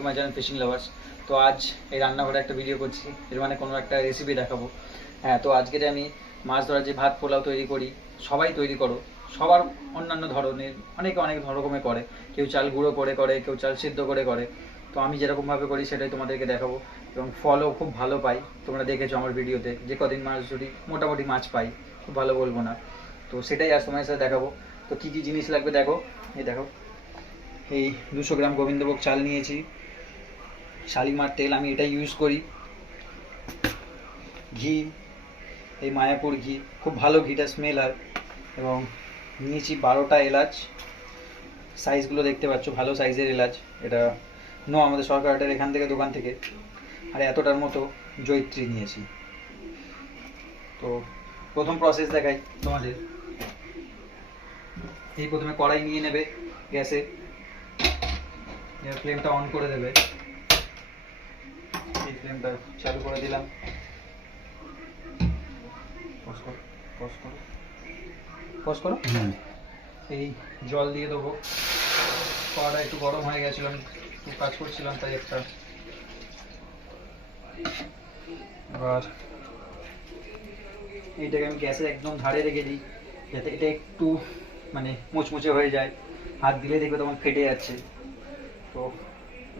To my channel fishing lovers তো আজ এই রান্নাঘরে একটা ভিডিও করছি। এর মানে কোনো একটা রেসিপি দেখাবো। হ্যাঁ তো আজকে যে আমি মাছ ধরার যে ভাত, পোলাও তৈরি করি, সবাই তৈরি করো। সবার অন্যান্য ধরনের, অনেকে অনেক রকমের করে। কেউ চাল গুঁড়ো করে করে, কেউ চাল সিদ্ধ করে করে। তো আমি যেরকমভাবে করি, সেটাই তোমাদেরকে দেখাবো। এবং ফলও খুব ভালো পাই। তোমরা দেখেছ আমার ভিডিওতে যে কদিন মাছ ধরি, মোটামুটি মাছ পাই। খুব ভালো বলব না। তো সেটাই আজ তোমার সাথে দেখাবো। তো কী কী জিনিস লাগবে দেখো? এই দেখো। এই দুশো গ্রাম গোবিন্দভোগ চাল নিয়েছি। শালিমার তেল আমি এটা ইউজ করি। ঘি, এই মায়াপুর ঘি, খুব ভালো ঘিটা স্মেল হয়। এবং নিয়েছি বারোটা এলাচ। সাইজগুলো দেখতে পাচ্ছ, ভালো সাইজের এলাচ। এটা নো আমাদের সরকারটার এখান থেকে, দোকান থেকে। আর এতটার মতো জৈত্রী নিয়েছি। তো প্রথম প্রসেস দেখাই তোমাদের। এই প্রথমে কড়াই নিয়ে নেবে গ্যাসে। ফ্লেমটা অন করে দেবে। ফ্লেমটা চালু করে দিলাম। পজ করো এই জল দিয়ে দেবো। কড়াটা একটু গরম হয়ে গেছিলাম একটু কাজ করছিলাম তাই একটা এবার এইটাকে আমি গ্যাসের একদম ধারে রেখে দিই যাতে এটা একটু মানে মুচমুচে হয়ে যায়। হাত দিলে দেখবে তোমার ফেটে যাচ্ছে। তো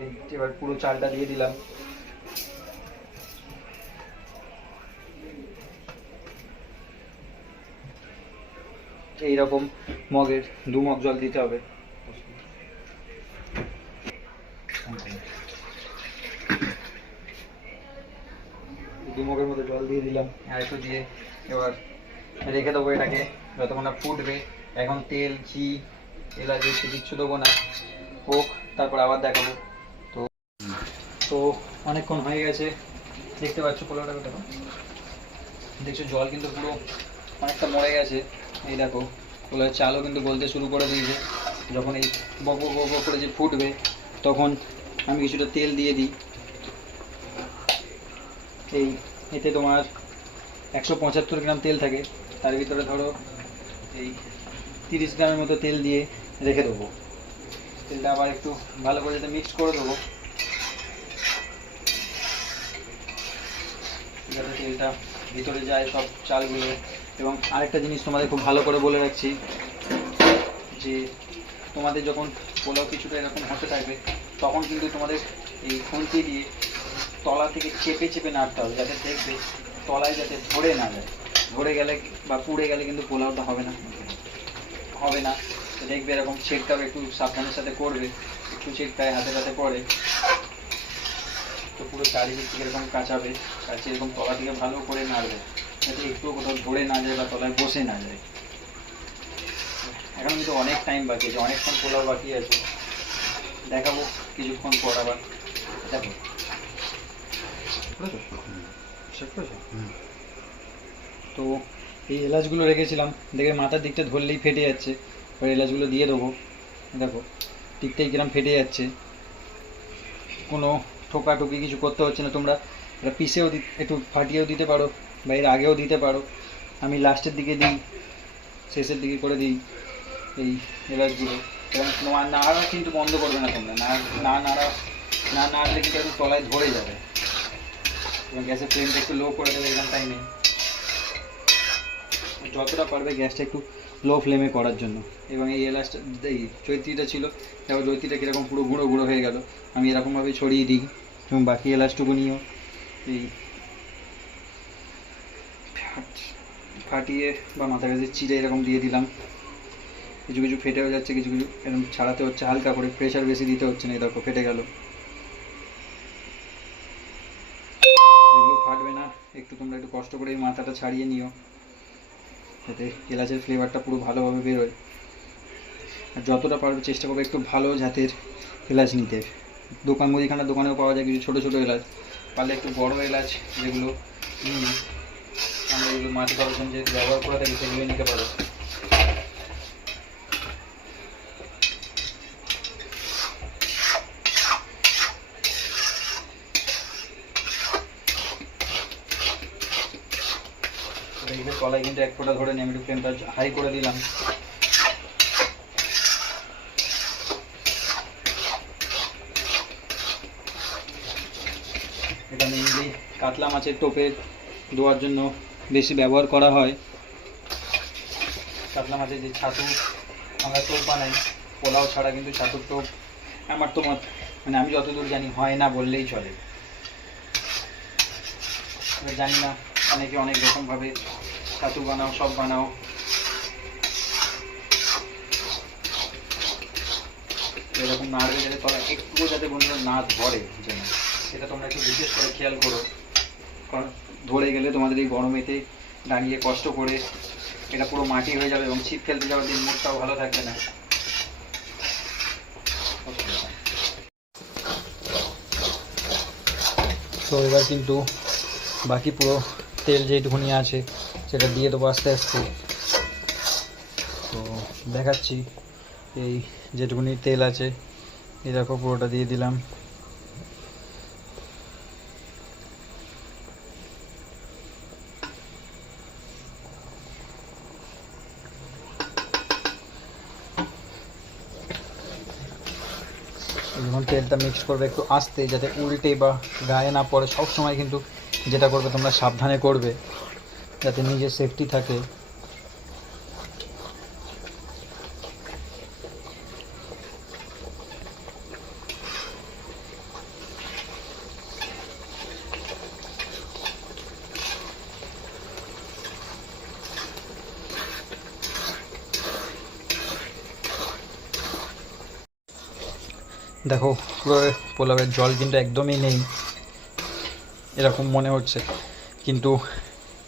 এই এবার পুরো চালটা দিয়ে দিলাম। এইরকম মগের দু মগ জল দিতে হবে। দু মগের মতো জল দিয়ে দিলাম। আর একটু দিয়ে এবার রেখে দেবো এটাকে, যতক্ষণ না ফুটবে। এখন তেল, ঘি, এলাচ কিচ্ছু দেবো না। হোক, তারপর আবার দেখাবো। তো তো অনেকক্ষণ হয়ে গেছে। দেখতে পাচ্ছ পোলাওটাকে দেখো দেখছ জল কিন্তু পুরো অনেকটা মরে গেছে। এই দেখো পোলাওয়ের চালও কিন্তু গলতে শুরু করে দিয়েছে। যখন এই বক বক করে যে ফুটবে, তখন আমি কিছুটা তেল দিয়ে দিই। এই এতে তোমার একশো পঁচাত্তর গ্রাম তেল থাকে। তার ভিতরে ধরো এই তিরিশ গ্রামের মতো তেল দিয়ে রেখে দেবো। তেলটা আবার একটু ভালো করে যাতে মিক্স করে দেবো। যাতে তেলটা ভিতরে যায়, সব চালগুলো এবং আরেকটা জিনিস তোমাদের খুব ভালো করে বলে রাখছি, যে তোমাদের যখন পোলাও কিছুটা এরকম হতে থাকবে, তখন কিন্তু তোমাদের এই খুন্তি দিয়ে তলা থেকে চেপে চেপে নাড়তে হবে, যাতে দেখবে তলায় যাতে ধরে না যায়। ধরে গেলে বা পুড়ে গেলে কিন্তু পোলাওটা হবে না। হবে না। দেখবে এরকম চেকটাও একটু সাবধানের সাথে করবে, একটু চেকটায় হাতে হাতে পড়ে। তো পুরো চারিদিক থেকে এরকম কাঁচাবে কাছে এরকম তলা থেকে ভালো করে নাড়বে। যাতে একটু কোথাও ধরে না যায় বা তলায় বসে না যায়। এখন কিন্তু অনেক টাইম বাকি আছে, অনেকক্ষণ পোলাও বাকি আছে। দেখাবো কিছুক্ষণ পর আবার। দেখো? তো এই এলাচগুলো রেখেছিলাম, দেখে মাথার দিকটা ধরলেই ফেটে যাচ্ছে। এবার এলাচগুলো দিয়ে দেবো। দেখো, দিকটাই কিরম ফেটে যাচ্ছে। কোনো ঠোকাঠুকি কিছু করতে হচ্ছে না তোমরা। এটা পিসেও একটু ফাটিয়েও দিতে পারো। বা এর আগেও দিতে পারো। আমি লাস্টের দিকে দিই, শেষের দিকে করে দিই এই এলাচগুলো। তোমার নাড়া কিন্তু বন্ধ করবে না তোমরা। না না নাড়া, না নাড়লে কিন্তু একটু তলায় ধরে যাবে। এবং গ্যাসের ফ্লেমটা একটু লো করে দেবে এরকম টাইমে যতটা পারবে গ্যাসটা একটু লো ফ্লেমে করার জন্য। এবং এই এলাচটা, এই চৈত্রীটা ছিল এবার চৈত্রীটা কীরকম পুরো গুঁড়ো গুঁড়ো হয়ে গেল। আমি এরকমভাবে ছড়িয়ে দিই। এবং বাকি এলাচটুকু নিয়েও এই ফাটিয়ে বা মাথা কাছে চিড়ে এরকম দিয়ে দিলাম। কিছু কিছু ফেটেও যাচ্ছে, কিছু কিছু এরকম ছাড়াতে হচ্ছে, হালকা করে প্রেশার বেশি দিতে হচ্ছে না, এই দেখো ফেটে গেল। এগুলো ফাটবে না, একটু তোমরা একটু কষ্ট করে এই মাথাটা ছাড়িয়ে নিও। যাতে এলাচের ফ্লেভারটা পুরো ভালোভাবে বেরোয়। আর যতটা পারবে চেষ্টা করবে একটু ভালো জাতের এলাচ নিতে। দোকান মুদিখানার দোকানেও পাওয়া যায় কিছু ছোটো ছোটো এলাচ। পারলে একটু বড় এলাচ যেগুলো মাছ ধরার জন্য যেহেতু ব্যবহার করে থাকি, সেগুলো নিতে পারো। কলাই কিন্তু এক ফোঁটা ধরে নিয়ে আমি একটু ফ্লেমটা হাই করে দিলাম। এটা মেনলি কাতলা মাছের টোপে ধোয়ার জন্য বেশি ব্যবহার করা হয়। কাতলা মাছের যে ছাতু আমরা টোপ বানাই, পোলাও ছাড়া কিন্তু ছাতুর টোপ আমার তো মত মানে আমি যতদূর জানি হয় না বললেই চলে। জানি না, অনেকে অনেক রকমভাবে ছাতু বানাও, সব বানাও। এরকম না নাড়বে যাতে তলা একটুও যাতে বন্ধুরা না ধরে যেন। সেটা তোমরা একটু বিশেষ করে খেয়াল করো। কারণ ধরে গেলে তোমাদের এই গরমেতে দাঁড়িয়ে কষ্ট করে এটা পুরো মাটি হয়ে যাবে এবং ছিপ ফেলতে যাওয়ার দিন মুখটাও ভালো থাকবে না। তো এবার কিন্তু বাকি পুরো তেল যেটুকুনি আছে, সেটা দিয়ে দেবো আস্তে আস্তে। তো দেখাচ্ছি এই যেটুকুনি তেল আছে, এই দেখো পুরোটা দিয়ে দিলাম। যখন তেলটা মিক্স করবে, একটু আস্তে যাতে উল্টে বা গায়ে না পড়ে সব সময় কিন্তু যেটা করবে তোমরা সাবধানে করবে, যাতে নিজের সেফটি থাকে। দেখো পোলাওয়ের জল কিন্তু একদমই নেই। এরকম মনে হচ্ছে। কিন্তু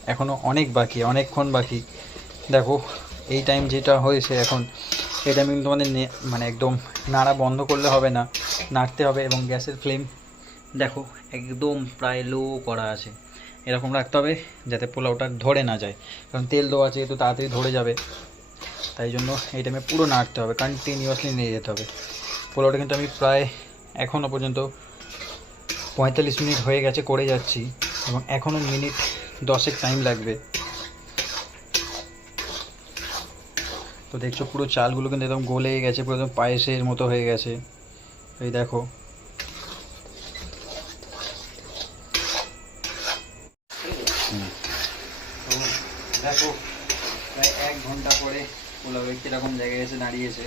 এখনও অনেক বাকি, অনেকক্ষণ বাকি। দেখো, এই টাইম যেটা হয়েছে এখন, এই টাইম কিন্তু আমাদের মানে একদম নাড়া বন্ধ করলে হবে না, নাড়তে হবে এবং গ্যাসের ফ্লেম দেখো, একদম প্রায় লো করা আছে। এরকম রাখতে হবে যাতে পোলাওটা ধরে না যায়। কারণ তেল দেওয়া আছে, একটু তাড়াতাড়ি ধরে যাবে। তাই জন্য এই টাইমে পুরো নাড়তে হবে কন্টিনিউয়াসলি নিয়ে যেতে হবে। পোলাওটা কিন্তু আমি প্রায় এখনও পর্যন্ত পঁয়তাল্লিশ মিনিট হয়ে গেছে করে যাচ্ছি এবং এখনও মিনিট দশেক টাইম লাগবে। তো দেখছ পুরো চালগুলো কিন্তু একদম গলে গেছে, পুরো একদম পায়েসের মতো হয়ে গেছে। এই দেখো। দেখো, প্রায় এক ঘণ্টা পরে পোলাও কীরকম জায়গায় এসে দাঁড়িয়েছে।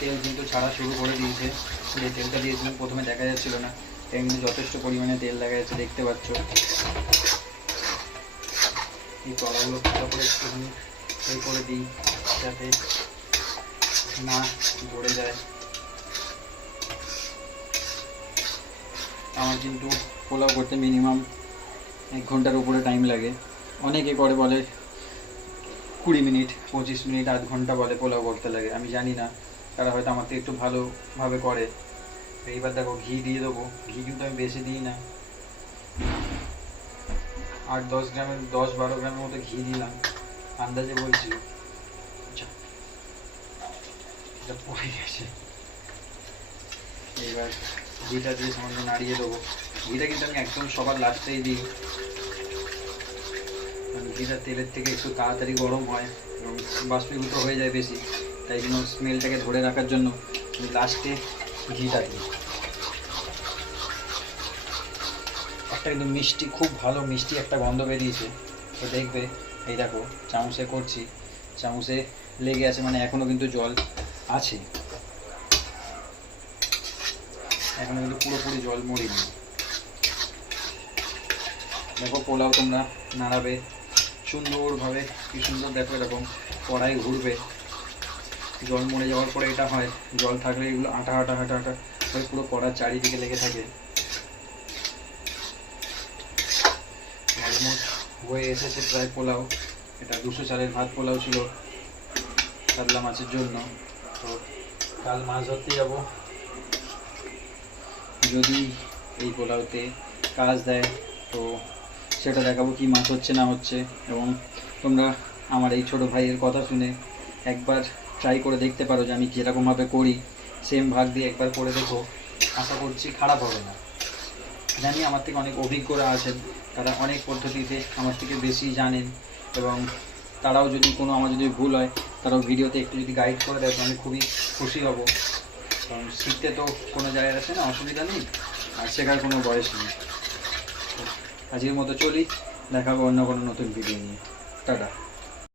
তেল কিন্তু ছাড়া শুরু করে দিয়েছে। যে তেলটা দিয়েছিলাম প্রথমে দেখা যাচ্ছিল না। এটা কিন্তু যথেষ্ট পরিমাণে তেল দেখা যাচ্ছে, দেখতে পাচ্ছ। এই তলাগুলো ভালো করে একটুখানি এই করে দিই, যাতে না ধরে যায়। আমার কিন্তু পোলাও করতে মিনিমাম এক ঘণ্টার উপরে টাইম লাগে। অনেকে করে বলে কুড়ি মিনিট, পঁচিশ মিনিট, আধ ঘণ্টা বলে পোলাও করতে লাগে। আমি জানি না। তারা হয়তো আমার থেকে একটু ভালোভাবে করে। এইবার দেখো, ঘি দিয়ে দেবো। ঘি কিন্তু আমি বেশি দিই না। আট দশ গ্রামের, দশ বারো গ্রামের মতো ঘি দিলাম। আন্দাজে বলছি। আচ্ছা পড়ে গেছে। এবার ঘিটা দিয়ে সামান্য নাড়িয়ে দেবো। ঘিটা কিন্তু আমি একদম সবার লাস্টেই দিই। ঘিটা তেলের থেকে একটু তাড়াতাড়ি গরম হয়, এবং বাষ্পীভূত হয়ে যায় বেশি। তাই জন্য স্মেলটাকে ধরে রাখার জন্য লাস্টে ঘিটা দিই। একটা কিন্তু মিষ্টি, খুব ভালো মিষ্টি একটা গন্ধ বেরিয়েছে। তো দেখবে, এই দেখো, চামচে করছি। চামচে লেগে আছে মানে এখনও কিন্তু জল আছে। এখনও কিন্তু পুরোপুরি জল মরিনি। দেখো পোলাও তোমরা নাড়াবে। সুন্দরভাবে, কি সুন্দর দেখো এরকম কড়াই ঘুরবে। জল মরে যাওয়ার পরে এটা হয়। জল থাকলে এগুলো আটা আটা আটা আটা পুরো কড়ার চারিদিকে লেগে থাকে। হয়ে এসেছে প্রায় পোলাও। এটা দুশো চালের ভাত পোলাও ছিল কাতলা মাছের জন্য। তো কাল মাছ ধরতে যাব। যদি এই পোলাওতে কাজ দেয়, তো সেটা দেখাবো কি মাছ হচ্ছে না হচ্ছে। এবং তোমরা আমার এই ছোট ভাইয়ের কথা শুনে একবার ট্রাই করে দেখতে পারো যে আমি কীরকমভাবে করি। সেম ভাগ দিয়ে একবার করে দেখো। আশা করছি খারাপ হবে না। জানি আমার থেকে অনেক অভিজ্ঞরা আছেন। তারা অনেক পদ্ধতিতে আমার থেকে বেশি জানেন এবং তারাও যদি কোনো আমার যদি ভুল হয়, তারাও ভিডিওতে একটু যদি গাইড করে দেয়, তো আমি খুবই খুশি হব। কারণ শিখতে তো কোনো জায়গায় আছে না, অসুবিধা নেই। আর শেখার কোনো বয়স নেই। আজকের মতো চলি, দেখাবো অন্য কোনো নতুন ভিডিও নিয়ে। টাটা।